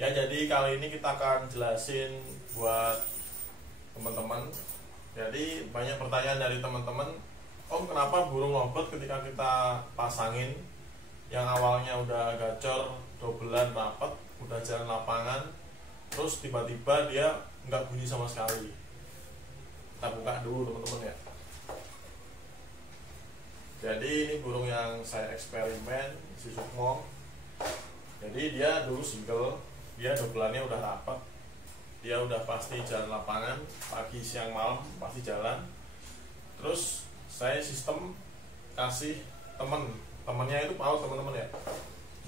Ya, jadi kali ini kita akan jelasin buat teman-teman. Jadi banyak pertanyaan dari teman-teman, Om, kenapa burung lobet ketika kita pasangin yang awalnya udah gacor, dobelan, rapat, udah jalan lapangan, terus tiba-tiba dia nggak bunyi sama sekali. Kita buka dulu teman-teman ya. Jadi ini burung yang saya eksperimen, si Sukmo. Jadi dia dulu single, dia dobelannya udah rapat, dia udah pasti jalan lapangan, pagi, siang, malam pasti jalan. Terus saya sistem kasih temennya itu PAUD teman-teman ya.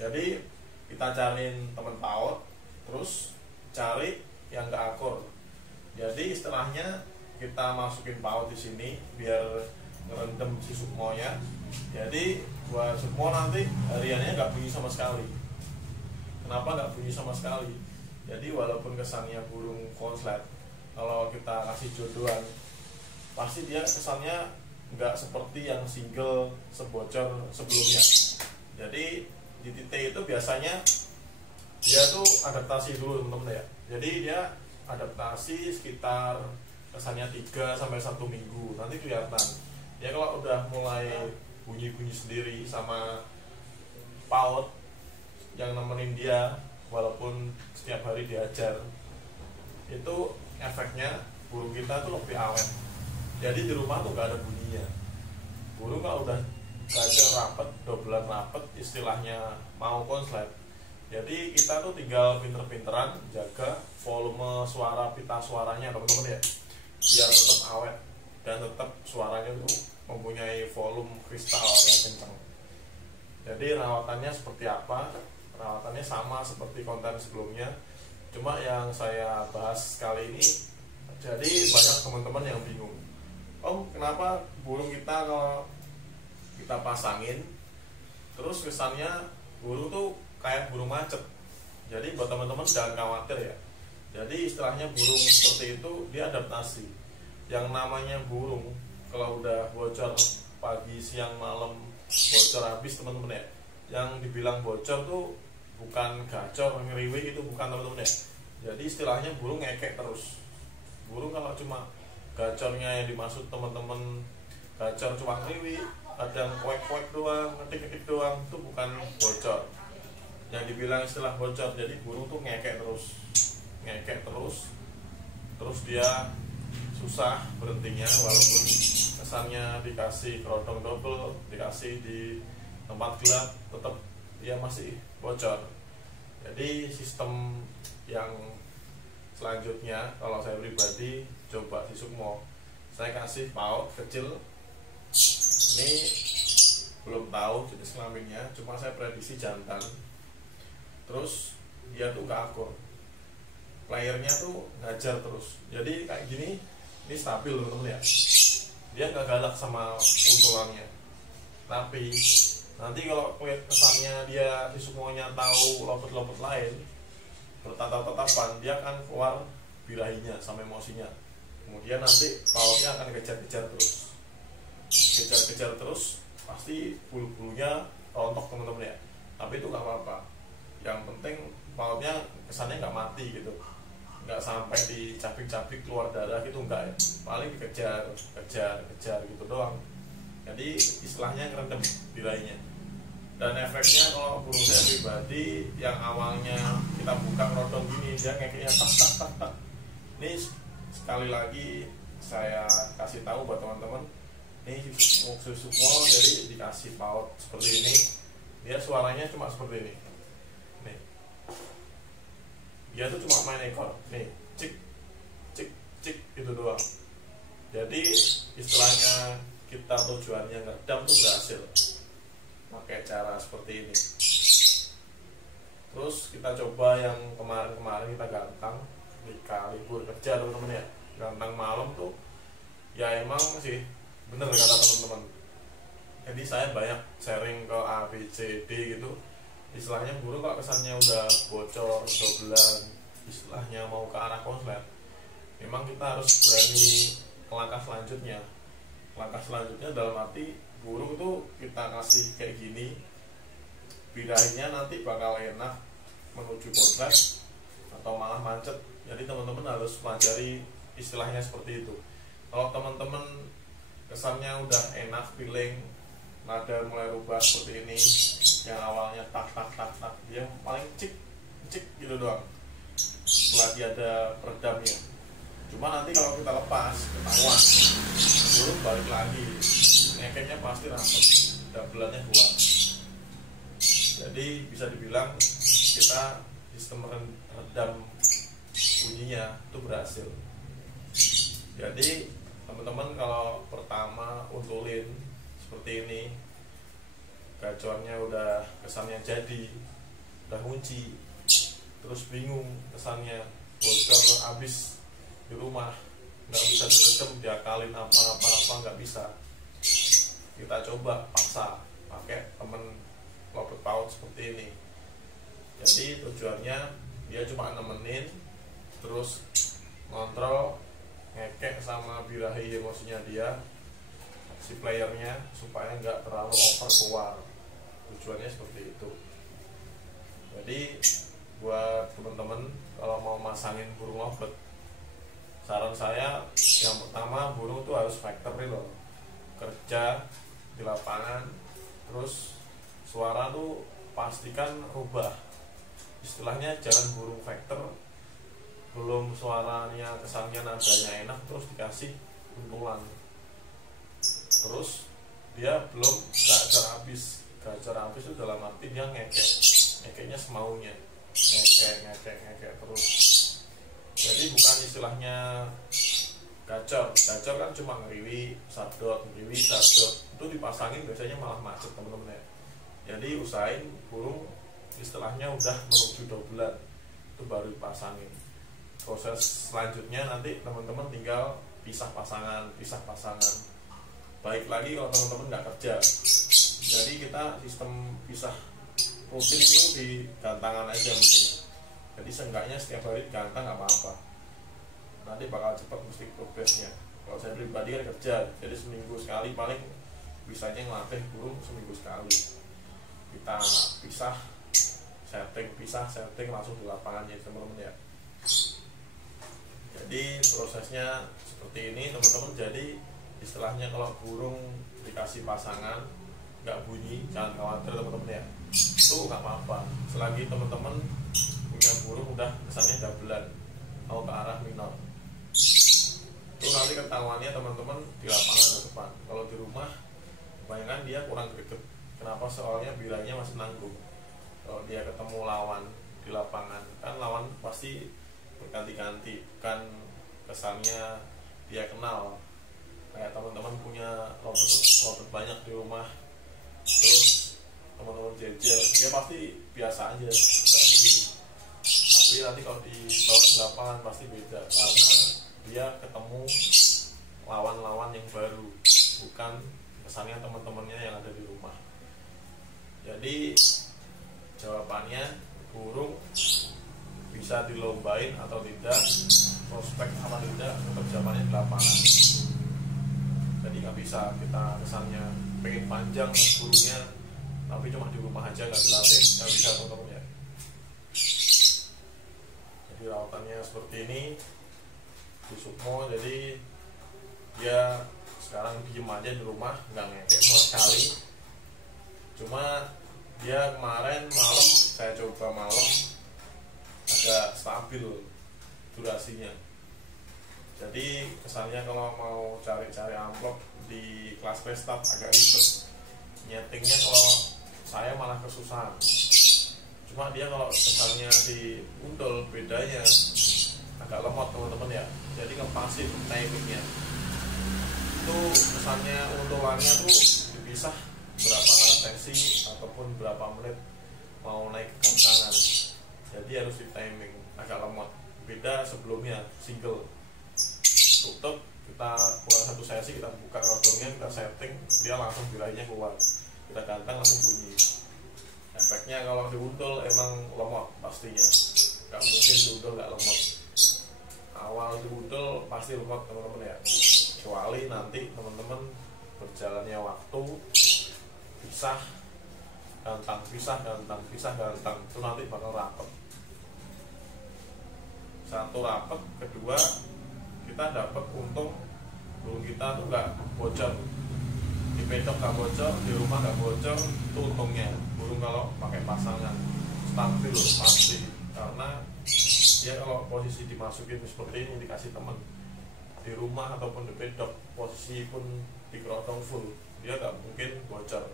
Jadi kita cariin temen PAUD, terus cari yang gak akur. Jadi istilahnya kita masukin PAUD di sini biar ngerendam si Sukmonya. Jadi buat Sukmo nanti hariannya nggak bunyi sama sekali. Kenapa nggak bunyi sama sekali? Jadi walaupun kesannya burung konslet, kalau kita kasih jodohan, pasti dia kesannya nggak seperti yang single sebocor sebelumnya. Jadi di titik itu biasanya dia tuh adaptasi dulu teman-teman ya. Jadi dia adaptasi sekitar kesannya 3 sampai 1 minggu, nanti kelihatan. Ya kalau udah mulai bunyi-bunyi sendiri sama PAUD yang nemenin dia walaupun setiap hari diajar, itu efeknya burung kita tuh lebih awet. Jadi di rumah tuh gak ada bunyinya. Burung kalau udah gacor rapet, dobelan rapet, istilahnya mau konslet, jadi kita tuh tinggal pinter-pinteran jaga volume suara, pita suaranya teman-teman ya, biar tetap awet dan tetap suaranya tuh mempunyai volume kristal yang kencang. Jadi rawatannya seperti apa? Rawatannya sama seperti konten sebelumnya, cuma yang saya bahas kali ini. Jadi banyak teman-teman yang bingung, Om, kenapa burung kita kalau kita pasangin terus kesannya burung tuh kayak burung macet? Jadi buat teman-teman jangan khawatir ya. Jadi istilahnya burung seperti itu dia adaptasi. Yang namanya burung kalau udah bocor pagi, siang, malam, bocor habis teman-teman ya. Yang dibilang bocor tuh bukan gacor, ngeriwi, itu bukan teman-teman ya. Jadi istilahnya burung ngekek terus. Burung kalau cuma gacornya yang dimaksud teman-teman gacor cuma ngeriwi, kadang kuek-kuek doang, ngetik-ngetik doang, itu bukan bocor. Yang dibilang istilah bocor, jadi burung tuh ngekek terus, terus dia susah berhentinya, walaupun kesannya dikasih kerodong double, dikasih di tempat gelap, tetap dia masih bocor. Jadi sistem yang selanjutnya kalau saya pribadi coba si Sukmo, saya kasih PAUD kecil. Ini belum tahu jenis kelaminnya, cuma saya prediksi jantan. Terus dia tuh gak akur, playernya tuh ngajar terus. Jadi kayak gini, ini stabil teman-teman ya. Dia gak galak sama puntulannya. Tapi nanti kalau kesannya dia si Sukmonya tahu lobet-lobet lain bertatap-tatapan, dia akan keluar birahinya sama emosinya. Kemudian nanti PAUDnya akan kejar-kejar terus, pasti bulu-bulunya rontok teman-teman ya. Tapi itu gak apa-apa. Yang penting PAUDnya kesannya nggak mati gitu, nggak sampai dicabik-cabik keluar darah gitu, enggak ya. Paling dikejar gitu doang. Jadi istilahnya ngerendam birahinya. Dan efeknya kalau burung saya pribadi yang awalnya kita buka kerodong gini, dia ngekeknya tak. Ini sekali lagi saya kasih tahu buat teman-teman, ini Sukmo jadi dikasih PAUD seperti ini, dia suaranya cuma seperti ini. Nih, dia tuh cuma main ekor, nih, cik itu doang. Jadi istilahnya kita tujuannya ngeredam tuh berhasil pakai cara seperti ini. Terus kita coba yang kemarin kita gantang di libur kerja teman-teman ya. Gantang malam tuh ya emang sih bener kata teman-teman. Jadi saya banyak sharing ke A, B, C, D gitu. Istilahnya burung kalau kesannya udah bocor, dobelan, istilahnya mau ke arah konslet, memang kita harus berani ke langkah selanjutnya. Langkah selanjutnya dalam arti burung itu kita kasih kayak gini, birahinya nanti bakal enak menuju konslet, atau malah macet. Jadi teman-teman harus pelajari istilahnya seperti itu. Kalau teman-teman kesannya udah enak, feeling nada mulai rubah seperti ini, yang awalnya tak tak tak tak, dia paling cik cik gitu doang, setelah dia ada peredamnya. Cuma nanti kalau kita lepas ketahuan, burung balik lagi, ngekeknya pasti rapat, dabelannya keluar. Jadi bisa dibilang kita sistem redam bunyinya itu berhasil. Jadi teman-teman kalau pertama untulin seperti ini, gacornya udah kesannya jadi, udah ngunci, terus bingung kesannya, bocor abis di rumah, nggak bisa diredam, diakalin apa nggak bisa. Kita coba paksa pakai temen lobet paut seperti ini. Jadi tujuannya dia cuma nemenin, terus ngontrol ngekek sama birahi emosinya dia, si playernya, supaya nggak terlalu over keluar. Tujuannya seperti itu. Jadi buat teman-teman kalau mau masangin burung lovebird, saran saya yang pertama, burung tuh harus factory loh, kerja di lapangan, terus suara tuh pastikan rubah. Istilahnya jangan burung factor belum suaranya kesannya nadanya enak terus dikasih untulan, terus dia belum gacor habis itu dalam arti dia ngekeknya semaunya, ngekek terus. Jadi bukan istilahnya gacor kan cuma ngeriwi sadot itu dipasangin biasanya malah macet teman-teman ya. Jadi usahain burung istilahnya udah menuju dobelan itu baru dipasangin. Proses selanjutnya nanti teman-teman tinggal pisah pasangan. Baik lagi kalau teman-teman nggak kerja, jadi kita sistem pisah rutin itu di gantangan aja mungkin. Jadi seenggaknya setiap hari gantang nggak apa-apa, nanti bakal cepat mesti progresnya. Kalau saya pribadi kan kerja, jadi seminggu sekali paling bisanya ngelatih burung seminggu sekali. Kita pisah setting langsung di lapangan ya teman-teman ya. Jadi prosesnya seperti ini teman-teman. Jadi istilahnya kalau burung dikasih pasangan nggak bunyi, jangan khawatir teman-teman ya, itu nggak apa-apa selagi teman-teman punya burung udah kesannya dabelan mau ke arah minor. Itu nanti ketahuannya teman-teman di lapangan ke depan. Kalau di rumah kebanyakan dia kurang greget. Kenapa? Soalnya bilangnya masih nanggung. Kalau dia ketemu lawan di lapangan, kan lawan pasti berganti-ganti, bukan kesannya dia kenal. Kayak teman-teman punya lobet banyak di rumah, terus teman-teman jejer, dia pasti biasa aja, nggak begini. Tapi nanti kalau di lapangan pasti beda, karena dia ketemu lawan-lawan yang baru, bukan kesannya teman-temannya yang ada di rumah. Jadi jawabannya, burung bisa dilombain atau tidak, prospek apa tidak, tetap zamannya di lapangan. Jadi nggak bisa kita kesannya pengen panjang burungnya tapi cuma di rumah aja nggak dilatih, nggak bisa teman-teman ya. Jadi rawatannya seperti ini di Sukmo. Jadi dia sekarang diem aja di rumah, nggak ngekek sama sekali. Cuma dia kemarin malam, saya coba malam agak stabil durasinya. Jadi kesannya kalau mau cari-cari amplop di kelas prestat agak ribet. Nyetingnya kalau saya malah kesusahan. Cuma dia kalau kesannya di untul bedanya agak lemot teman-teman ya. Jadi ngepasif timingnya. Itu kesannya untulannya tuh dipisah berapa sesi ataupun berapa menit mau naik ke gantangan. Jadi harus di timing, agak lemot. Beda sebelumnya single. Tutup, kita keluar satu sesi, kita buka rodongnya, kita setting, dia langsung birahinya keluar, kita gantang langsung bunyi. Efeknya kalau diuntul emang lemot pastinya, nggak mungkin diuntul nggak lemot. Awal diuntul pasti lemot teman-teman ya, kecuali nanti teman-teman berjalannya waktu pisah gantang, itu nanti bakal rapet. satu rapet, kedua kita dapat untung burung kita tuh nggak bocor, di pedok nggak bocor, di rumah nggak bocor, itu untungnya. Burung kalau pakai pasangan stabil pasti, karena dia kalau posisi dimasukin seperti ini, dikasih teman di rumah ataupun di pedok, posisi pun di kerotong full, dia nggak mungkin bocor.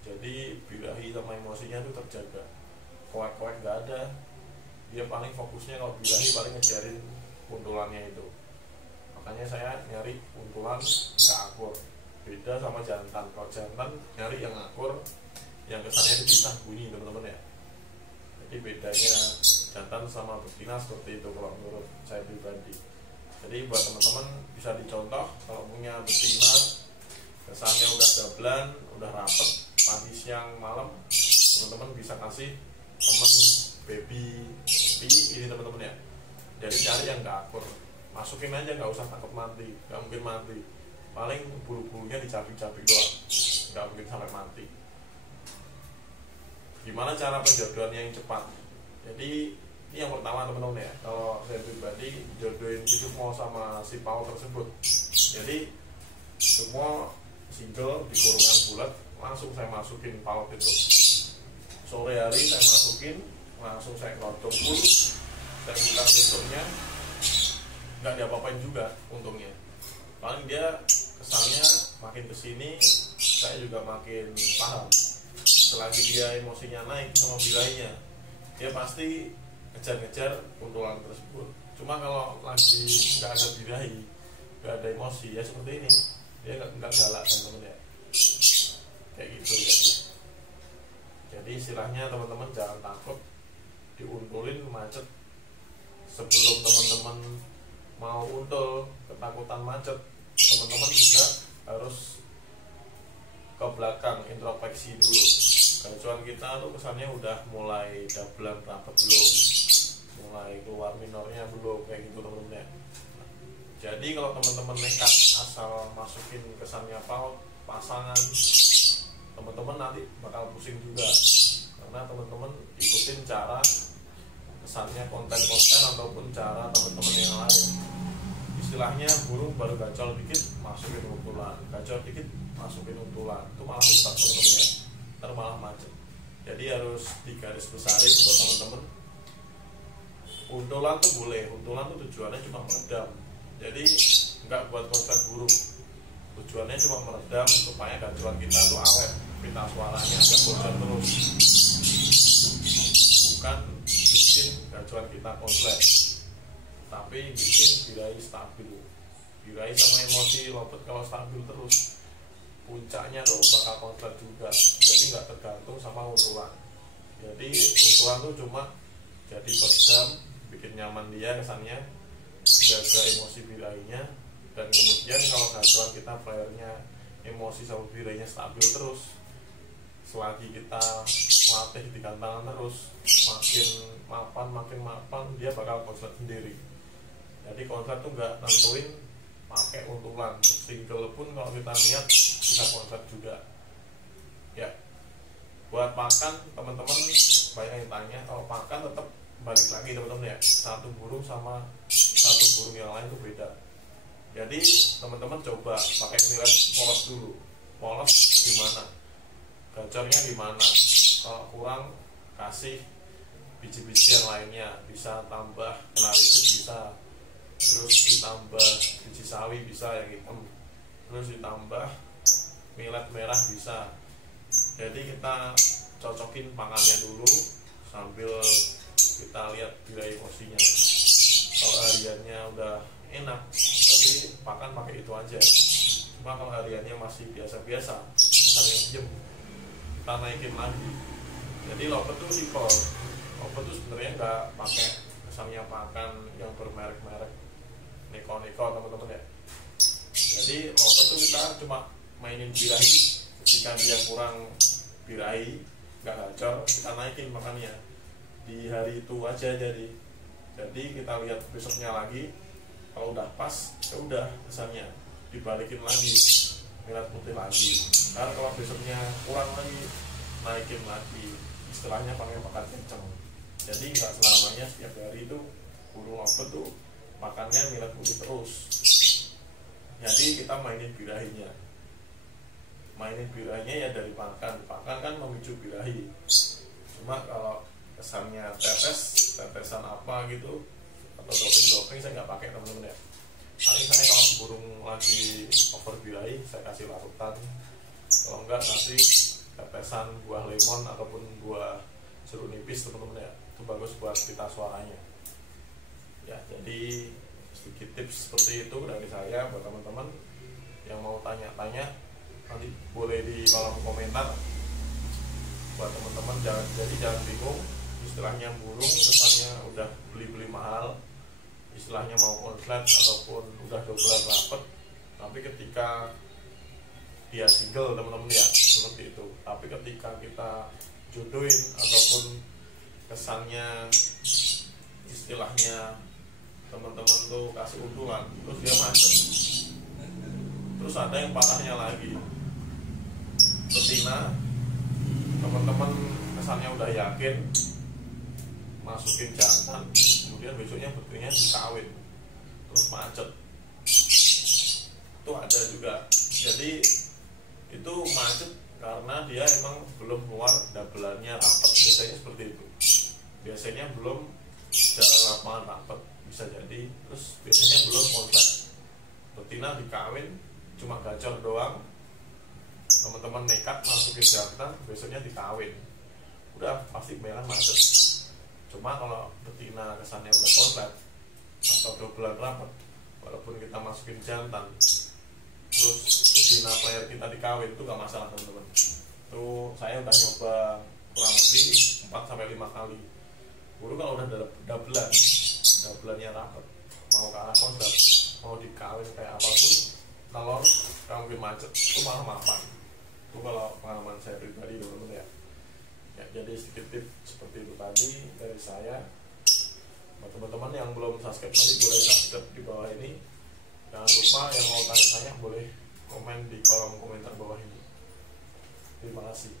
Jadi birahi sama emosinya itu terjaga, koek-koek nggak ada. Dia paling fokusnya kalau birahi paling ngejarin untulannya itu. Makanya saya nyari untulan nggak akur, beda sama jantan. Kalau jantan nyari yang akur, yang kesannya dipisah bunyi teman-teman ya. Jadi bedanya jantan sama betina seperti itu kalau menurut saya pribadi. Jadi buat teman-teman bisa dicontoh, kalau punya betina kesannya udah gablan, udah rapet, pagi siang malam, teman-teman bisa kasih temen baby ini teman-teman ya. Jadi cari yang gak akur, masukin aja, nggak usah takut mati, nggak mungkin mati. Paling bulu-bulunya dicabik-cabik doang, nggak mungkin sampai mati. Gimana cara penjodohannya yang cepat? Jadi ini yang pertama teman-teman ya, kalau saya pribadi jodohin itu mau sama si pau tersebut. Jadi semua single di kurungan bulat langsung saya masukin paut itu. Sore hari saya masukin, langsung saya kerocok full, saya buka tutupnya, nggak diapa-apain juga untungnya. Paling dia kesannya makin kesini, saya juga makin paham. Selagi dia emosinya naik sama birahinya, dia pasti ngejar-ngejar untulan tersebut. Cuma kalau lagi nggak ada birahi, nggak ada emosi, ya seperti ini, dia nggak galak teman-teman ya, kayak gitu ya. Jadi istilahnya teman-teman jangan takut diuntulin macet. Sebelum teman-teman mau untul ketakutan macet, teman-teman juga harus ke belakang introspeksi dulu. Gacuan kita tuh kesannya udah mulai dabelan rapet belum, mulai keluar minornya belum, kayak gitu teman-teman ya. Jadi kalau teman-teman nekat asal masukin kesannya paut pasangan, teman-teman nanti bakal pusing juga, karena teman-teman ikutin cara kesannya konten-konten ataupun cara teman-teman yang lain. Istilahnya burung baru gacor dikit masukin untulan, gacor dikit masukin untulan, itu malah rusak teman-teman ya, ntar malah macet. Jadi harus digaris besarin buat teman-teman. Untulan tuh boleh, untulan tuh tujuannya cuma meredam, jadi nggak buat konsep burung. Tujuannya cuma meredam supaya gacuan kita tuh awet, pita suaranya agak bocor terus, bukan bikin gacuan kita konslet, tapi bikin birahi stabil. Birahi sama emosi lopet kalau stabil terus, puncaknya tuh bakal konslet juga. Jadi nggak tergantung sama untulan. Jadi untulan tuh cuma jadi peredam, bikin nyaman dia kesannya, jaga emosi birahinya. Dan kemudian kalau gacuan kita playernya emosi sama birahinya stabil terus, selagi kita latih di gantangan terus, makin mapan dia bakal konslet sendiri. Jadi konslet tuh nggak nentuin pakai untulan, single pun kalau kita niat bisa konslet juga ya. Buat pakan teman-teman banyak yang tanya, kalau pakan tetap balik lagi teman-teman ya, satu burung sama satu burung yang lain itu beda. Jadi teman-teman coba pakai millet polos dulu, polos gimana, gacornya gimana. Kalau kurang kasih biji-biji yang lainnya, bisa tambah kenarisit bisa, terus ditambah biji sawi bisa yang hitam, terus ditambah millet merah bisa. Jadi kita cocokin pakannya dulu sambil kita lihat birahi emosinya. Kalau hariannya udah enak, tapi pakan pakai itu aja. Cuma kalau hariannya masih biasa-biasa, misalnya diem, kita naikin lagi. Jadi lopet tuh simpel. Lopet tuh sebenarnya nggak pakai kesannya pakan yang bermerek-merek, neko-neko teman-teman ya. Jadi lopet tuh kita cuma mainin birahi. Jika dia kurang birahi, nggak gacor, kita naikin makannya di hari itu aja. Jadi kita lihat besoknya lagi, kalau udah pas, ya udah kesannya dibalikin lagi, millet putih lagi. Karena kalau besoknya kurang lagi, naikin lagi. Istilahnya pakai pakan kenceng. Jadi nggak selamanya setiap hari itu burung lovebird tuh makannya millet putih terus. Jadi kita mainin birahinya ya dari pakan kan memicu birahi. Cuma kalau kesannya tetesan apa gitu atau doping saya nggak pakai teman-teman ya. Paling saya kalau burung lagi over birahi saya kasih larutan, kalau enggak nanti tetesan buah lemon ataupun buah jeruk nipis teman-teman ya, itu bagus buat pita suaranya ya. Jadi sedikit tips seperti itu dari saya buat teman-teman yang mau tanya-tanya, nanti boleh di kolom komentar buat teman-teman. Jangan bingung, istilahnya burung kesannya udah beli mahal, istilahnya mau konslet ataupun udah dobelan rapet, tapi ketika dia single teman-teman ya seperti itu. Tapi ketika kita jodohin ataupun kesannya istilahnya teman-teman tuh kasih undulan, terus dia macet. Terus ada yang parahnya lagi, betina teman-teman kesannya udah yakin masukin jantan, kemudian besoknya betinanya dikawin terus macet, itu ada juga. Jadi itu macet karena dia emang belum keluar dabelannya rapet, biasanya seperti itu. Biasanya belum jalan lapangan rapet, bisa jadi. Terus biasanya belum konslet, betina dikawin cuma gacor doang, teman-teman nekat masukin jantan, besoknya dikawin, udah pasti kebanyakan macet. Cuma kalau betina kesannya udah konslet atau dobelan rapet, walaupun kita masukin jantan terus betina player kita dikawin, itu gak masalah teman-teman. Itu saya udah nyoba kurang lebih 4-5 kali. Burung kalau udah dabelannya rapet, mau ke arah konslet, mau dikawin kayak apapun, kalau mungkin macet itu malah mapan. Itu kalau pengalaman saya pribadi teman-teman ya. Jadi sedikit tips seperti itu tadi dari saya. Buat teman-teman yang belum subscribe, nanti boleh subscribe di bawah ini. Jangan lupa yang mau tanya-tanya boleh komen di kolom komentar bawah ini. Terima kasih.